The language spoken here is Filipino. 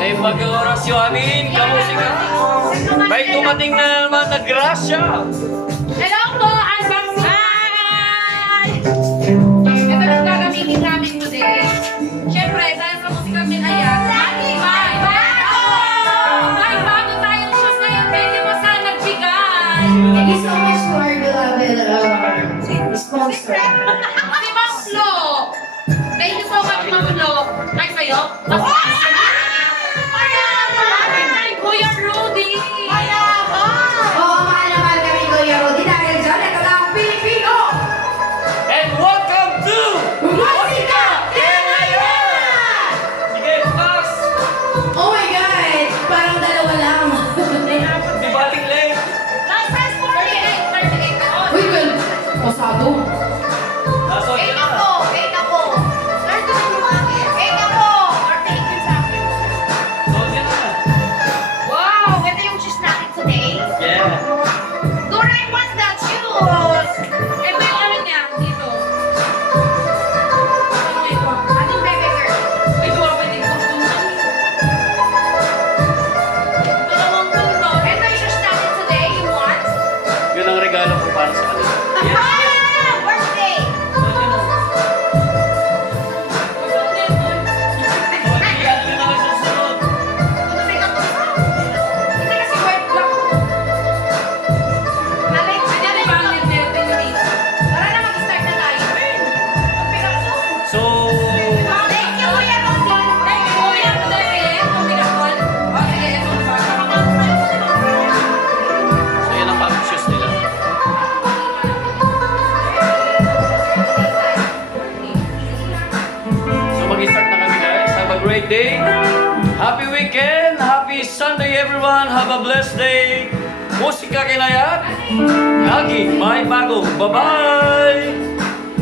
May pag-orasyon amin, kamusika. May dumating na naman na grasya. Hello po, unboxing! Hi! Ito yung gagamitin namin today. Siyempre, dahil sa musika min ayat, may bago tayong shoes ngayon. Pwede mo sana nagbigay. Thank you so much to our beloved sponsor. Si Ma'am Flo. Thank you so much, Ma'am Flo. Ay, sa'yo? Ay, Kuya Rudy. Oo, mahal na mahal kami, Kuya Rudy. Dahil dyan, ito lang ang Pilipino. And welcome to Musika! Bigay bukas. Oh my God! Parang dalawa lang. Di baling late. License 38 ako. Uy, well, pasado. Nasa Eight ako. Sir, ito yung akin. 8 ako. 38 yun sa akin. Soldier na. Wow, ito yung shoes natin today. Yeah. Dora, I want that shoes. Ito yung ano niya, dito. Ano ito? Ating baby girl. Ito ako pwede kong tuntan. Dalawang tuntan. Ito yung shoes natin today. You want? Yun ang regalo ko para sa kanila. Birthday! Soldier na. Yan yun ang susunod. Hindi kasi white block. Nalay, kanya na yung mga meron dito. Tara na, mag-start na tayo. So, Thank you, Kuya Rudy. Thank you, Kuya Rudy. Ang pinakon. Okay, ito. so yan ang public shoes nila. So mag-start na kami guys. Have a great day. Happy weekend. Happy Sunday everyone. Have a blessed day. Musika kinayat. Lagi may bago. Bye-bye.